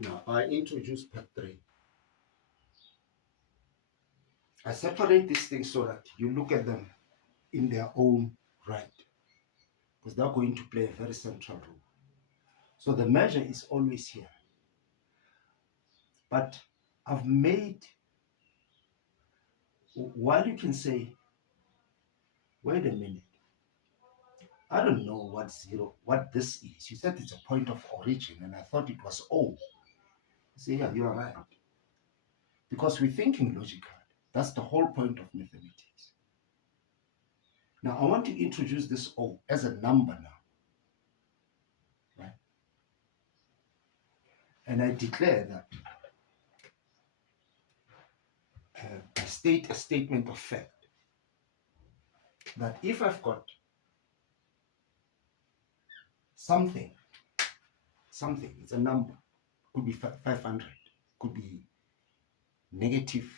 Now I introduce part 3. I separate these things so that you look at them in their own right, because they're going to play a very central role. So the measure is always here. But I've made, while you can say, wait a minute, I don't know what this is. You said it's a point of origin, and I thought it was O. You say, yeah, you are right. Because we're thinking logical. That's the whole point of mathematics. Now, I want to introduce this O as a number now. Right? And I declare that I state a statement of fact that if I've got something, it's a number, could be 500, could be negative.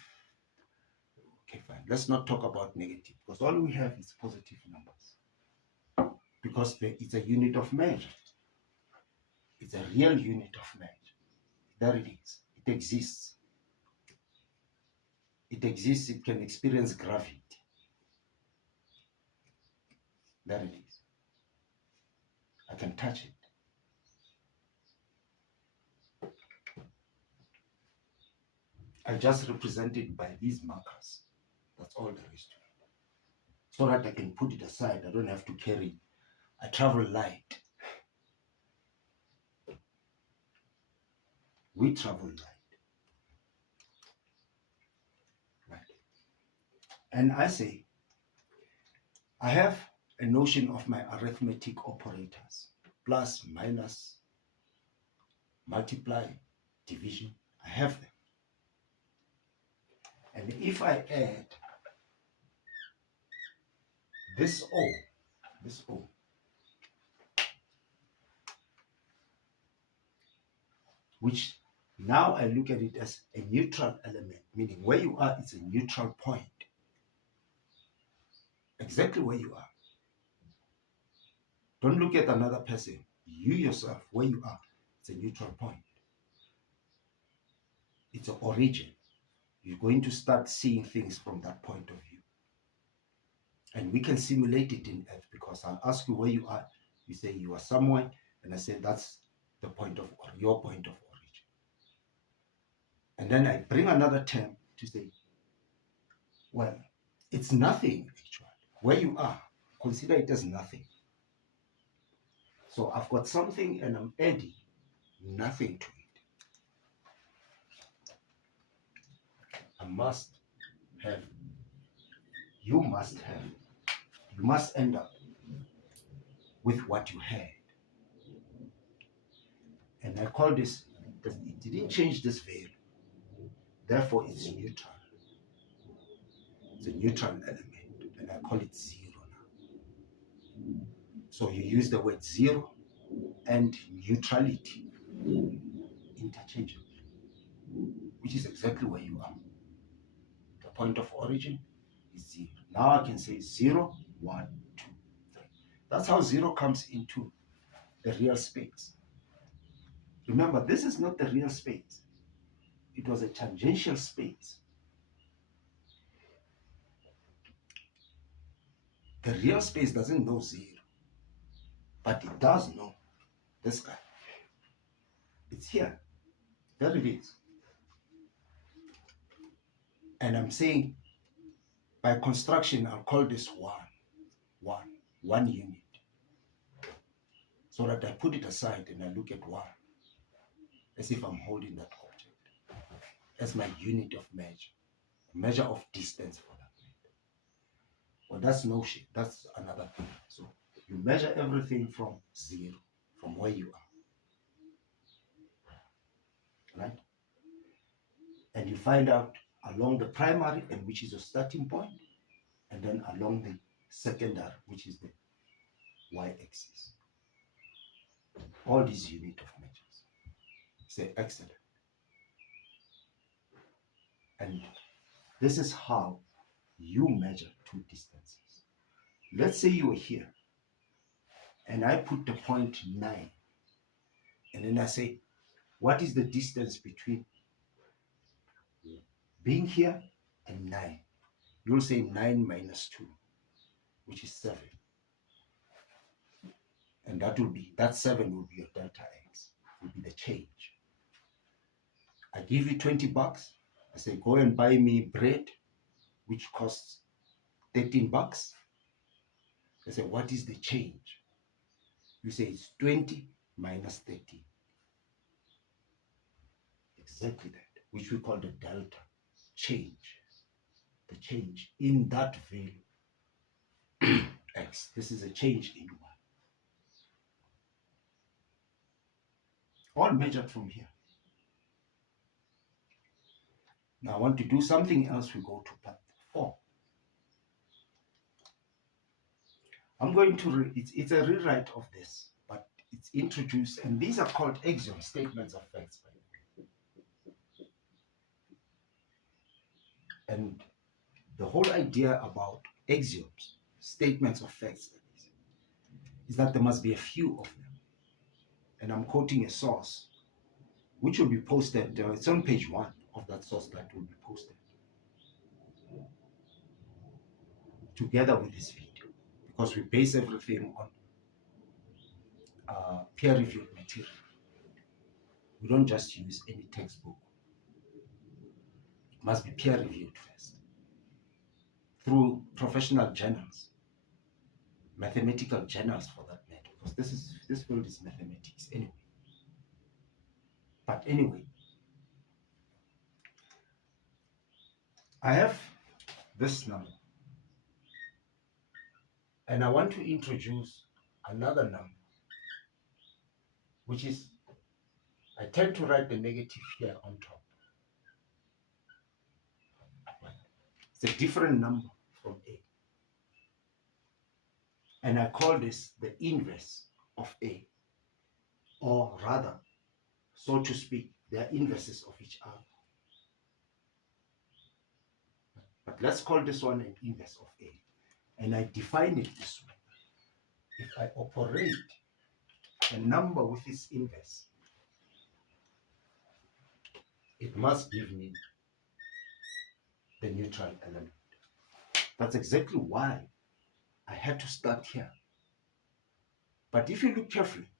Okay, fine. Let's not talk about negative, because all we have is positive numbers. Because it's a unit of measure. It's a real unit of measure. There it is. It exists. It exists. It can experience gravity. There it is. I can touch it. I just represent it by these markers. That's all there is to it. So that I can put it aside. I don't have to carry it. I travel light. We travel light. Right. And I say, I have a notion of my arithmetic operators. Plus, minus, multiply, division. I have them. And if I add this O, which now I look at it as a neutral element, meaning where you are, it's a neutral point. Exactly where you are. Don't look at another person. You yourself, where you are, it's a neutral point. It's an origin. You're going to start seeing things from that point of view. And we can simulate it in Earth, because I'll ask you where you are. You say you are somewhere, and I say that's the point of your point of origin. And then I bring another term to say, well, it's nothing actually. Where you are, consider it as nothing. So I've got something and I'm adding nothing to it. I must have, you must have, you must end up with what you had. And I call this, it didn't change this value. Therefore, it's neutral. It's a neutral element, and I call it 0 now. So you use the word 0 and neutrality interchangeably, which is exactly where you are. The point of origin is 0. Now I can say 0, 1, 2, 3. That's how 0 comes into the real space. Remember, this is not the real space. It was a tangential space. The real space doesn't know 0, but it does know this guy. It's here. There it is. And I'm saying, by construction, I'll call this 1 unit. So that I put it aside and I look at 1, as if I'm holding that object as my unit of measure, measure of distance for that matter. Well, that's notion. That's another thing. So you measure everything from 0, from where you are. Right? And you find out along the primary, and which is your starting point, and then along the secondary, which is the y-axis. All these unit of measures. Say excellent. And this is how you measure 2 distances. Let's say you were here, and I put the point 9, and then I say, what is the distance between being here and 9? You'll say 9 minus 2, which is 7. And that 7 will be your delta x, will be the change. I give you 20 bucks. I say, go and buy me bread, which costs 13 bucks. I say, what is the change? You say it's 20 minus 13. Exactly that, which we call the delta change. The change in that value, x. This is a change in y. All measured from here. Now I want to do something else. We go to part 4. I'm going to, it's a rewrite of this, but it's introduced, and these are called axiom statements of facts, by the way. And the whole idea about axioms, statements of facts, is that there must be a few of them. And I'm quoting a source, which will be posted, it's on page 1 of that source that will be posted, together with this video, because we base everything on peer-reviewed material. We don't just use any textbook. It must be peer-reviewed first, through professional journals, mathematical journals for that matter, because this field is mathematics anyway. But anyway, I have this number, and I want to introduce another number, which is, I tend to write the negative here on top. It's a different number from A. And I call this the inverse of A, or rather, so to speak, they are inverses of each other. But let's call this one an inverse of A. And I define it this way. If I operate a number with its inverse, it must give me the neutral element. That's exactly why I had to start here. But if you look carefully,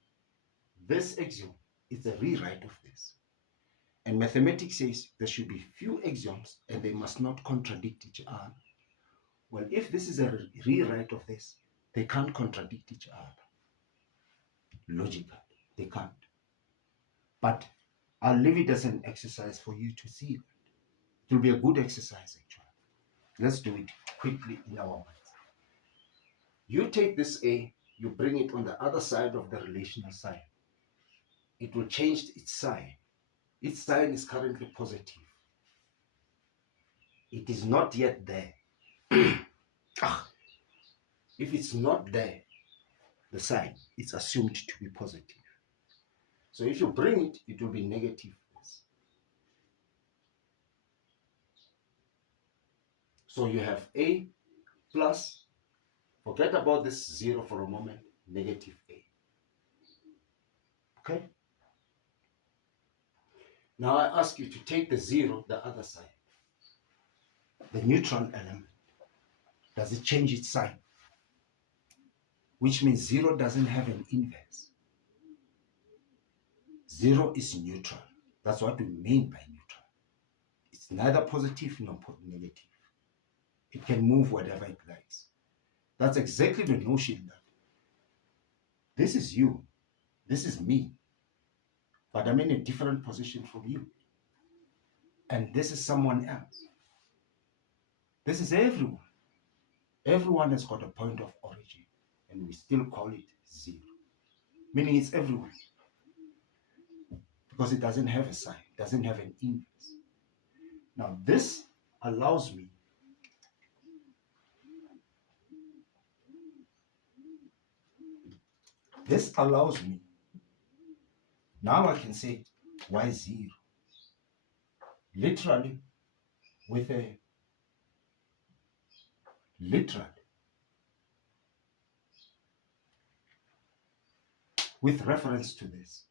this axiom is a rewrite of this. And mathematics says there should be few axioms and they must not contradict each other. Well, if this is a rewrite of this, they can't contradict each other. Logically, they can't. But I'll leave it as an exercise for you to see that. It will be a good exercise, actually. Let's do it quickly in our minds. You take this A, you bring it on the other side of the relational sign. It will change its sign. Its sign is currently positive. It is not yet there. If it's not there, the sign, it's assumed to be positive. So if you bring it, it will be negative. So you have A plus, forget about this 0 for a moment, negative A. Okay? Now I ask you to take the 0, the other side, the neutral element. Does it change its sign? Which means 0 doesn't have an inverse. 0 is neutral. That's what we mean by neutral. It's neither positive nor negative. It can move whatever it likes. That's exactly the notion that this is you, this is me, but I'm in a different position from you. And this is someone else. This is everyone. Everyone has got a point of origin, and we still call it 0. Meaning it's everyone. Because it doesn't have a sign, it doesn't have an inverse. Now this allows me now I can say y0 literally with reference to this.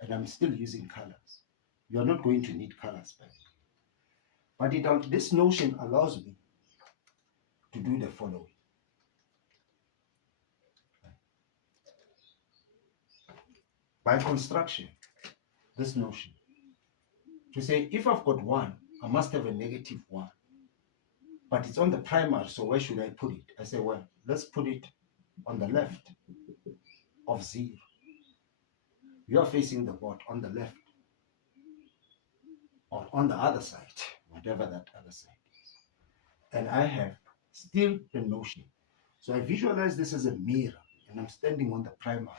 and I'm still using colors. You're not going to need colors back. But this notion allows me to do the following. By construction, this notion, to say if I've got 1, I must have a negative 1. But it's on the primary, so where should I put it? I say, well, let's put it on the left of 0. You are facing the board on the left or on the other side, whatever that other side is. And I have still the notion. So I visualize this as a mirror, and I'm standing on the primary.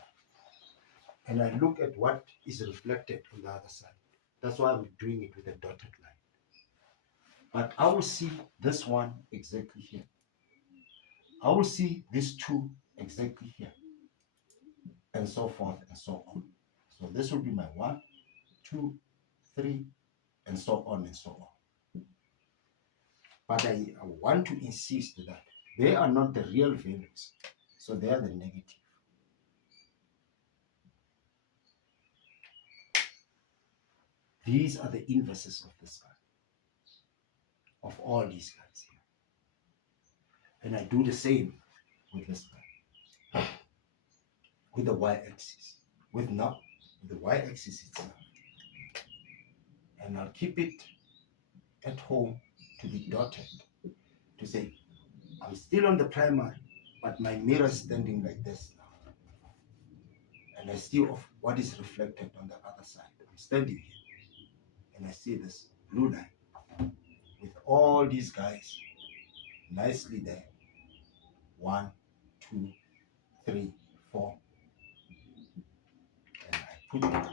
And I look at what is reflected on the other side. That's why I'm doing it with a dotted line. But I will see this one exactly here. I will see these 2 exactly here. And so forth and so on. So this will be my 1, 2, 3, and so on and so on. But I want to insist that they are not the real values. So they are the negative. These are the inverses of this guy, of all these guys here. And I do the same with this guy, with the y-axis, with the y-axis itself. And I'll keep it at home to be dotted, to say, I'm still on the primary, but my mirror is standing like this now. And I see what is reflected on the other side. I'm standing here, and I see this blue line with all these guys nicely there. 1, 2, 3, 4. And I put it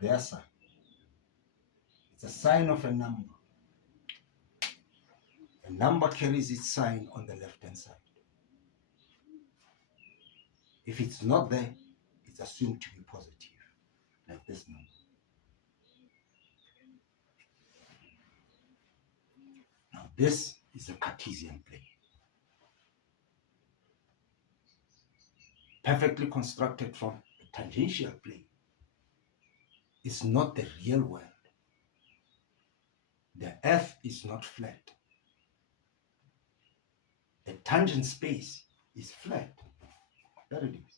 their sign. It's a sign of a number. A number carries its sign on the left-hand side. If it's not there, it's assumed to be positive, like this number. Now this is a Cartesian plane. Perfectly constructed from a tangential plane. It's not the real world. The earth is not flat. The tangent space is flat. There it is.